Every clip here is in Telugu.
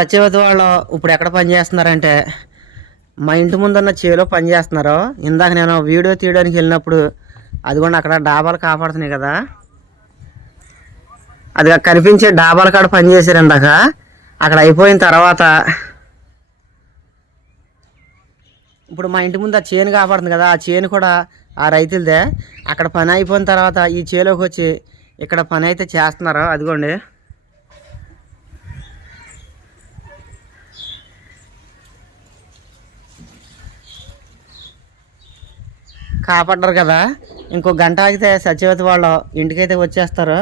సత్యవతి వాళ్ళు ఇప్పుడు ఎక్కడ పనిచేస్తున్నారంటే మా ఇంటి ముందున్న చేలో పని చేస్తున్నారు. ఇందాక నేను వీడియో తీయడానికి వెళ్ళినప్పుడు అది కూడా అక్కడ డాబాలు కాపాడుతున్నాయి కదా. అది కనిపించే డాబాల కాడ పనిచేశారు ఇందాక. అక్కడ అయిపోయిన తర్వాత ఇప్పుడు మా ఇంటి ముందు ఆ చేను కాపాడుతుంది కదా ఆ చేను కూడా ఆ రైతులదే. అక్కడ పని అయిపోయిన తర్వాత ఈ చేలోకి వచ్చి ఇక్కడ పని అయితే చేస్తున్నారు. అదిగోండి. కాపాడరు కదా. ఇంకో గంట ఆగితే సత్యవతి వాళ్ళు ఇంటికైతే వచ్చేస్తారు.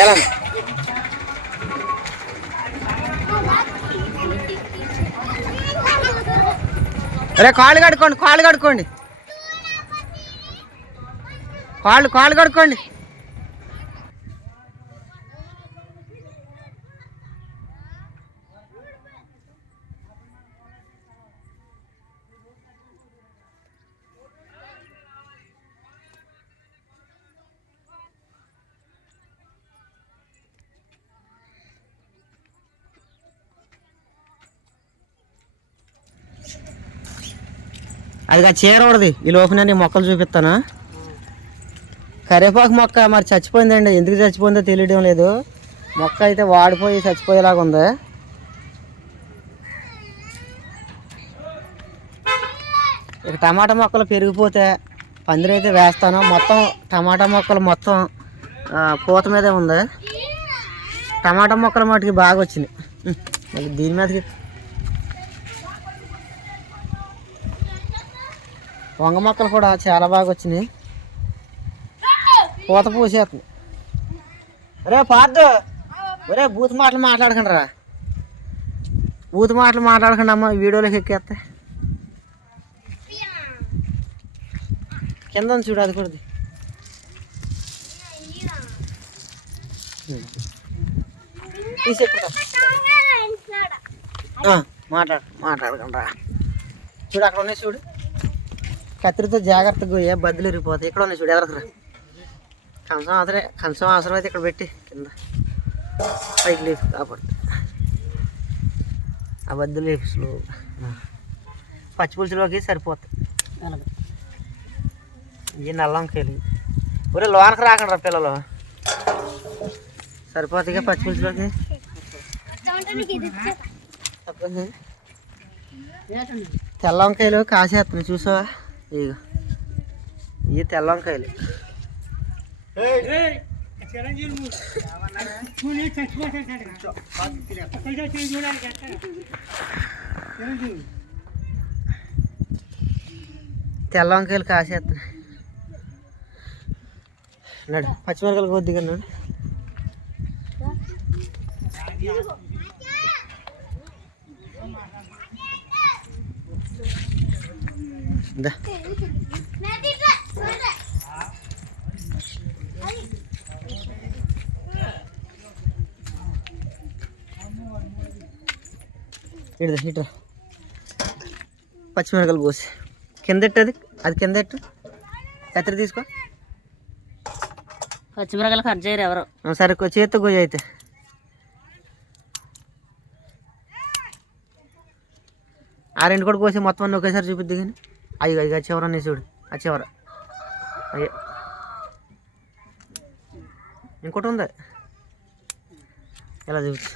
ఎలా అరే కాళ్ళు కడుక్కోండి కాళ్ళు కడుక్కోండి. కాళ్ళు కాళ్ళు కడుక్కోండి. అది ఆ చీర ఉడది ఈ లోపల నేను మొక్కలు చూపిస్తాను? కరివేపాకు మొక్క మరి చచ్చిపోయిందండి. ఎందుకు చచ్చిపోయిందో తెలియడం లేదు. మొక్క అయితే వాడిపోయి చచ్చిపోయేలాగా ఉంది. ఇక టమాటా మొక్కలు పెరిగిపోతే పందిరైతే వేస్తాను. మొత్తం టమాటా మొక్కలు మొత్తం పూత మీదే ఉంది. టమాటా మొక్కలు మటుకి బాగా వచ్చినాయి. మళ్ళీ దీని మీదకి వంగ మొక్కలు కూడా చాలా బాగా వచ్చినాయి. పూత పూసేస్తుంది రే పార్దు ఒరే బూత్ మాటలు మాట్లాడకండి రా బూత్ మాటలు మాట్లాడకండి అమ్మ వీడియోలోకి ఎక్కేస్తే కింద చూడు అది కూడా మాట్లాడు మాట్లాడకండి రా చూడు అక్కడ ఉన్నాయి చూడు. కత్తిరితో జాగ్రత్తగా ఏ బద్దలు ఇరిగిపోతాయి ఇక్కడ ఉన్నాయి చూడు ఎదరకరా కంచం అవసరే కంచం అవసరం అయితే ఇక్కడ పెట్టి కింద పైకి లేపు కాబట్టి ఆ బద్దలు లేపు స్లోగా. పచ్చి పులుసులోకి సరిపోతాయి. ఈ నల్ల వంకాయలు ఒరే లోనకి రాకండి రా పిల్లలు. సరిపోతాయిగా పచ్చి పులుసులోకి? తప్పండి. తెల్ల వంకాయలు కాసేస్తున్నాయి చూసావా? ఇక ఇవి తెల్ల వంకాయలు తెల్ల వంకాయలు కాసేస్తున్నాయి నడు పచ్చిమిరకాయలు కొద్దిగా నడు. ఇడదా ఇట్రా పచ్చిమిరకాయలు కోసి కింద ఎట్టు అది? అది కింద ఎట్టు? కత్తిరి తీసుకో. పచ్చిమిరకాయలు కట్ చేయరు ఎవరు. సరే చేత్తో కోయి అయితే. ఆ రెండు కూడా కోసి మొత్తం అన్ని ఒకేసారి చూపిద్ది కానీ. అయ్యో ఇక చివర అన్నీ చూడు. ఆ చివర. అయ్యే. ఇంకోటి ఉంది? ఎలా చూపించు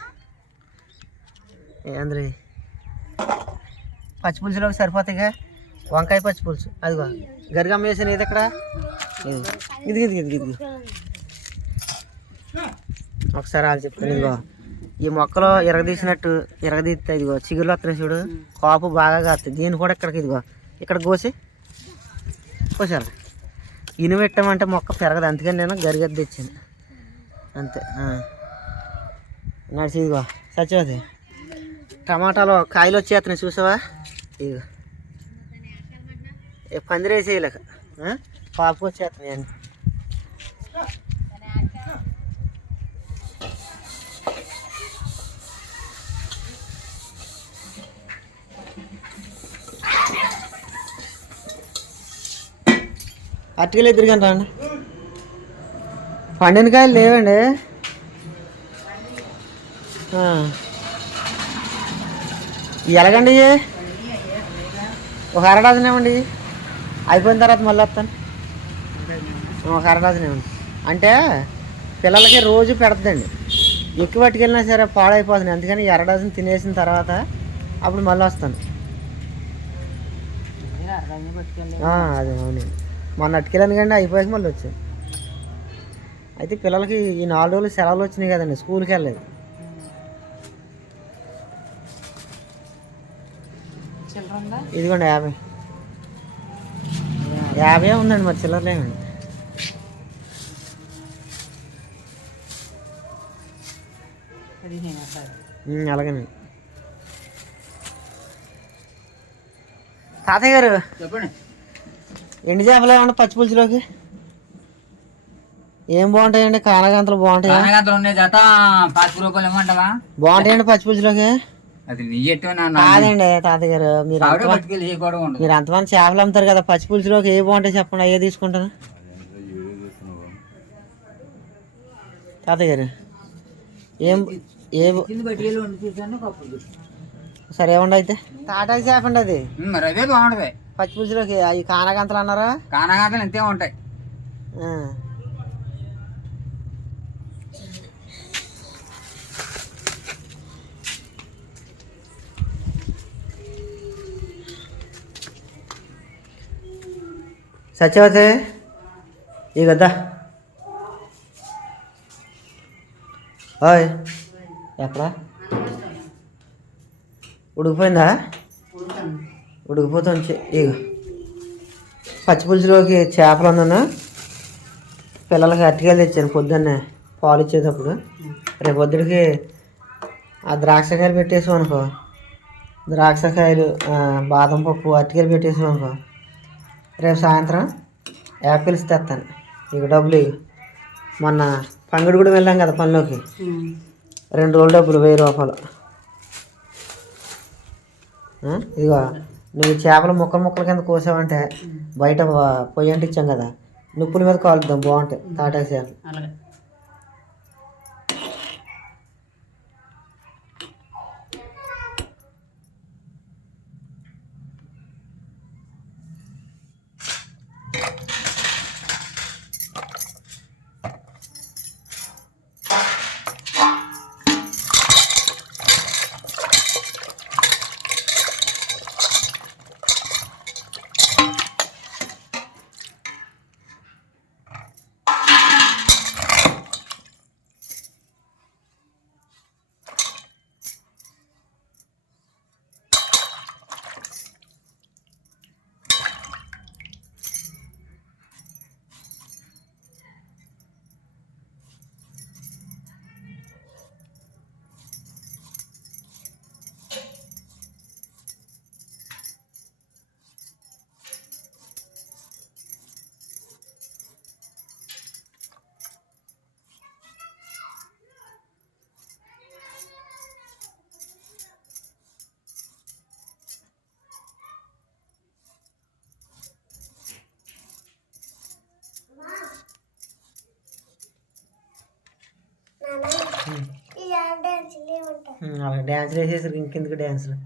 ఏ అందరి పచ్చి సరిపోతాయిగా వంకాయ పచ్చి పులుసు. అదిగో. గరిగమ్మ వేసిన ఇది ఇక్కడ ఇది. ఇది ఇది ఇది ఒకసారి వాళ్ళు చెప్తాను. ఇదిగో. ఈ మొక్కలో ఇరగదీసినట్టు ఇరగదీస్తే ఇదిగో. చిగురులు వస్తున్నాయి చూడు. కాపు బాగా కాస్తుంది దీన్ని కూడా ఇక్కడికి ఇదిగో. ఇక్కడ కోసి కోసారు ఇను పెట్టామంటే మొక్క పెరగదు. అందుకని నేను గరిగద్ద తెచ్చాను అంతే. నడిచి ఇదిగో సచివది టమాటాలో కాయలు వచ్చేస్తున్నాయి చూసావా? ఇదిగో. పందిరేసేయలేక పాపకు వచ్చేస్తున్నాయి అండి అటుకలు ఎదురుగాని రండి పండిన కాయలు లేవండి. ఎలాగండి? ఒక అర డజన్ ఇవ్వండి. ఇవి. అయిపోయిన తర్వాత మళ్ళీ వస్తాను. ఒక అర డజన్ ఇవ్వండి. అంటే పిల్లలకి రోజు పెడతండి ఎక్కువ పట్టుకెళ్ళినా సరే పాడైపోతుంది. అందుకని ఈ అర డజన్ తినేసిన తర్వాత అప్పుడు మళ్ళీ వస్తాను. అదే అవునండి. మొన్న అట్టుకెళ్ళాను కానీ అయిపోయాక మళ్ళీ వచ్చాను. అయితే పిల్లలకి ఈ నాలుగు రోజులు సెలవులు వచ్చినాయి కదండి స్కూల్కి వెళ్ళలేదు. ఇదిగోండి యాభై. యాభై ఉందండి మరి చిల్లరలేమండి అలాగేనండి. తాతయ్య గారు చెప్పండి. ఎండు చేపలు ఏమన్నా పచ్చి పులుసులోకి? ఏం బాగుంటాయండి? కానగంతలు బాగుంటాయా? కానగంతలు ఉన్నాయి జత. పాతిక రూపాయలు బాగుంటాయండి పచ్చి పులుసులోకి? అది నీ ఎట్టు నాన్న? కాదండి తాతయ్య గారు మీరు మీరు అంతమంది చేపలు అమ్ముతారు కదా పచ్చి పులుసులోకి ఏ బాగుంటాయి చెప్పండి అయ్యే తీసుకుంటాను తాతయ్య గారు ఏం ఏ సరే ఏమండి అయితే? తాటాకి చేప అండి అది మరి అదే బాగుంటది పచ్చి పులుసులోకి అవి కానగంతలు అన్నారా? కానగంతలు ఇంతే ఉంటాయి. సత్యవతి ఈ కదా హాయ్ ఎక్కడ? ఉడికిపోయిందా? ఉడికిపోతుంది చె- ఇగో. పచ్చి పులుసులోకి చేపలు ఉన్నాను పిల్లలకి అరటికాయలు తెచ్చాను పొద్దున్నే పాలు ఇచ్చేటప్పుడు. రేపు పొద్దుడికి ఆ ద్రాక్షకాయలు పెట్టేసాం అనుకో. ద్రాక్షకాయలు బాదం పప్పు అరటికాయలు పెట్టేసాం అనుకో. రేపు సాయంత్రం యాపిల్స్ తెస్తాను. ఇక డబ్బులు ఇవి మొన్న పంగడి కూడా వెళ్ళాం కదా పనిలోకి. రెండు రోజులు డబ్బులు వెయ్యి రూపాయలు. ఇదిగో నువ్వు చేపలు ముక్కలు ముక్కల కింద కోసావంటే బయట పొయ్యి అంటే ఇచ్చాం కదా నిప్పుల మీద కాలుద్దాం బాగుంటాయి. తాటేసేయాలి. డ్యాన్సులు వేసేసరికి ఇంకెందుకు డ్యాన్సులు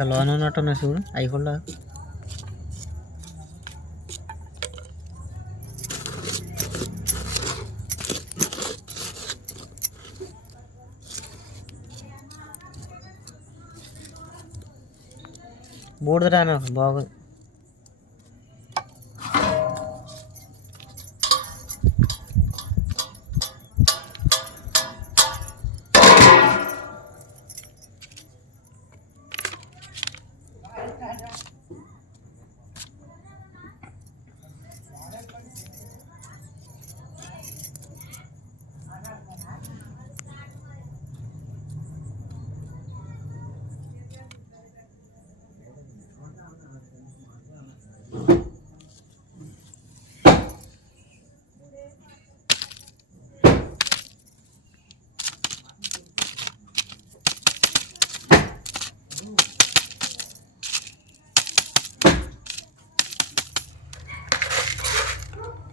ఇంకా లోన్ ఉన్నట్టున్నా చూడు. అవి కూడా. బూడిదరా బాగుంది. Yeah.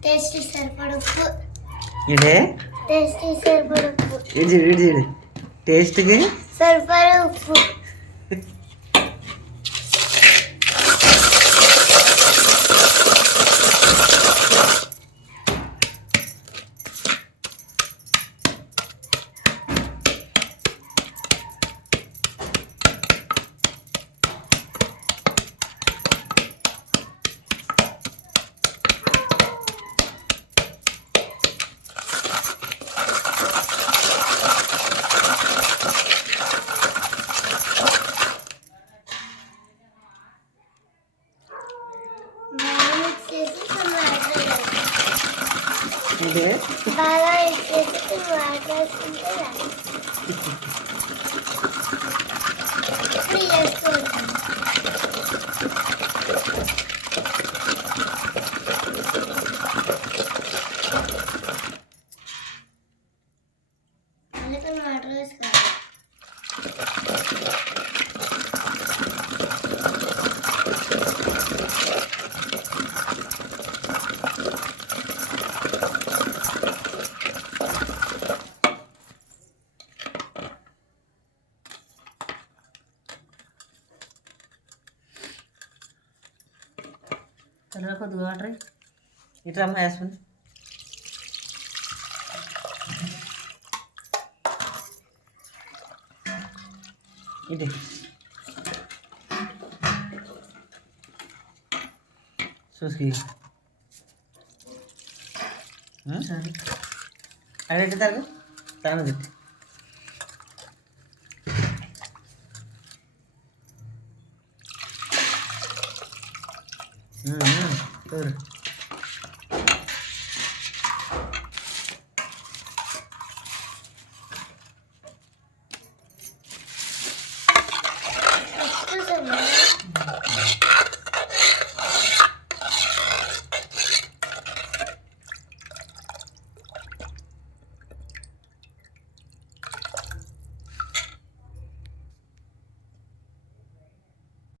టేస్ట్ సరిపడ ఉప్పు. ఇదే? టేస్ట్ సరిపడ ఉప్పు. ఇటు చూడు ఇటు చూడు టేస్ట్కి? సరిపడ ఉప్పు బాగా మిక్స్ చేసి టమాటా ఇదే బాగా మిక్స్ చేసి టమాటా వేసుకుంటే రాదు. ఇప్పుడు వేసుకోవచ్చు మళ్ళీ టమాటా వేసుకోవాలి చల్లగా కొద్దిగా వాటర్ ఇట్లా అమ్మ యాస్మిన్ ఇది. చూసి అవి పెట్టుతారు తాను తిట్టి చూడు